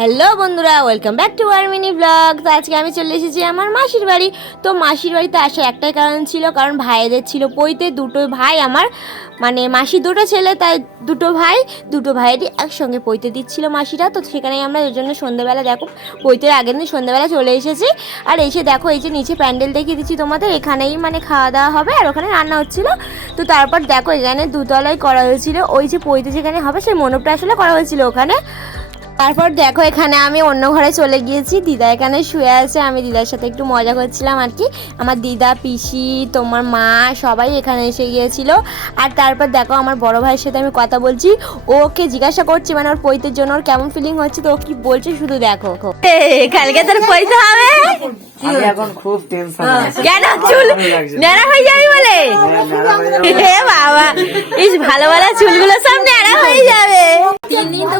Hello বন্ধুরা welcome back to our mini vlog তো আজকে আমি চলে এসেছি আমার মাসির বাড়ি। তো মাসির বাড়িতে আসার একটাই কারণ ছিল, কারণ ভাইদের ছিল পইতে দুটো ভাই আমার মানে মাসির দুটো ছেলে, তাই দুটো ভাই, দুটো ভাইয়েরই একসঙ্গে পইতে দিচ্ছিল মাসিরা। তো সেখানেই আমরা ওই জন্য সন্ধ্যেবেলা দেখো পইতের আগের দিন সন্ধ্যেবেলা চলে এসেছি। আর এসে দেখো, এই যে নিচে প্যান্ডেল দেখিয়ে দিচ্ছি তোমাদের, এখানেই মানে খাওয়া দাওয়া হবে, আর ওখানে রান্না হচ্ছিল। তো তারপর দেখো, এখানে দুতলায় করা হয়েছিল, ওই যে পইতে যেখানে হবে, সেই মণ্ডপটা আসলে করা হয়েছিল ওখানে। তারপর দেখো এখানে আমি অন্য ঘরে চলে গিয়েছি। দিদা এখানে শুয়ে আছে আমি দিদার সাথে একটু মজা করছিলাম আর কি। আমার দিদা পিসি তোমার মা সবাই এখানে এসে গিয়েছিল। আর তারপর দেখো আমার বড় ভাইয়ের সাথে আমি কথা বলছি। ও ওকে জিজ্ঞাসা করছি মানে ওর পৈতের জন্য ওর কেমন ফিলিং হচ্ছে তো ও কি বলছে শুধু দেখো। কালকে তোর পৈতে হবে? আমি এখন খুব টেনশন কেন? চুল ন্যাড়া হয়ে যাবি বলে? হে বাবা ইস ভালো ভালো চুলগুলো সব ন্যাড়া হয়ে যাবে।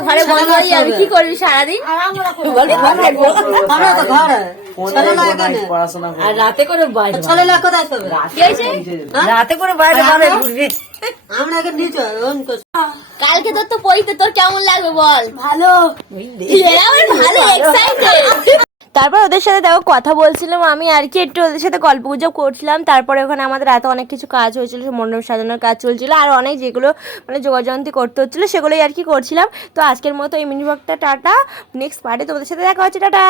ঘরে বন্ধ হয়ে যাবে। কি করবি সারাদিন? আমরা তো ঘরে। আর রাতে করে বাইরে কোথায় রাতে করে বাইরে বাইরে ঘুরবি। আমরা এখন নিচে কালকে তোর তো পড়িতে তোর কেমন লাগবে বল? ভালো। ভালো এক্সাইটেড তারপর ওদের সাথে দেখো কথা বলছিলাম, আমি আর কি একটু ওদের সাথে গল্প গুজব করছিলাম। তারপরে ওখানে আমাদের এত অনেক কিছু কাজ হয়েছিল মণ্ডপ সাজানোর কাজ চলছিল, আর অনেক যেগুলো মানে যোগাযোগী করতে হচ্ছিল, সেগুলোই আর কি করছিলাম। তো আজকের মতো এই মিনি টাটা নেক্সট পার্টে তোমাদের সাথে দেখা হচ্ছে, টাটা!